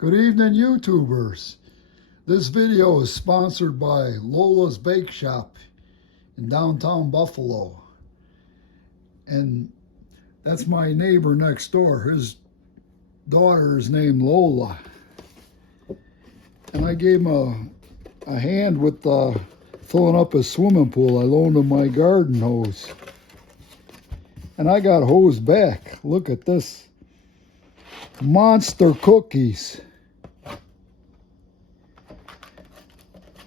Good evening, YouTubers. This video is sponsored by Lola's Bake Shop in downtown Buffalo. And that's my neighbor next door. His daughter is named Lola. And I gave him a hand with filling up his swimming pool. I loaned him my garden hose. And I got hose back. Look at this. Monster cookies.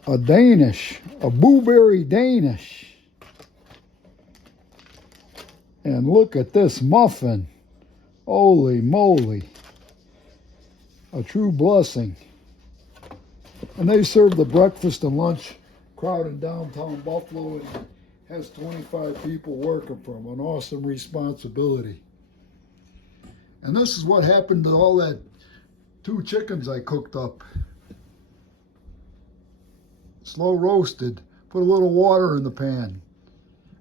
A blueberry Danish. And look at this muffin. Holy moly. A true blessing. And they serve the breakfast and lunch crowd in downtown Buffalo, and has 25 people working for them. An awesome responsibility. And this is what happened to all that 2 chickens I cooked up. Slow roasted, put a little water in the pan,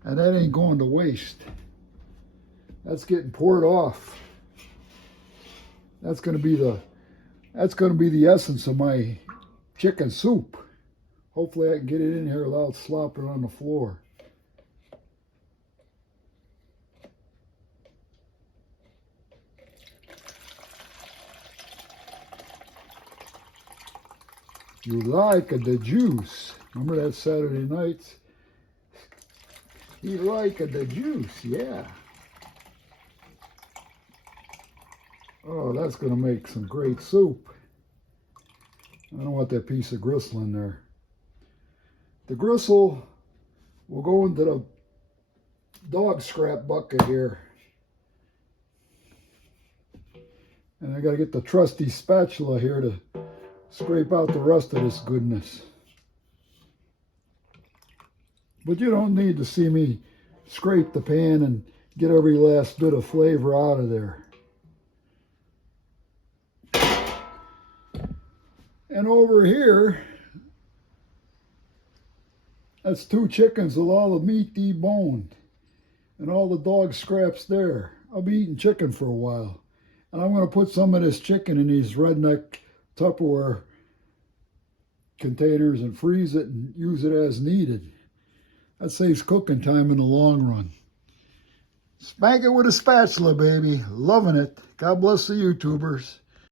and that ain't going to waste. That's getting poured off. That's going to be the essence of my chicken soup. Hopefully I can get it in here without slopping on the floor. You like the juice. Remember that Saturday night? You like the juice, yeah. Oh, that's going to make some great soup. I don't want that piece of gristle in there. The gristle will go into the dog scrap bucket here. And I got to get the trusty spatula here to scrape out the rest of this goodness. But you don't need to see me scrape the pan and get every last bit of flavor out of there. And over here, that's 2 chickens with all the meat deboned and all the dog scraps there. I'll be eating chicken for a while. And I'm going to put some of this chicken in these redneck Tupperware containers and freeze it and use it as needed. That saves cooking time in the long run. Spank it with a spatula, baby. Loving it. God bless the YouTubers.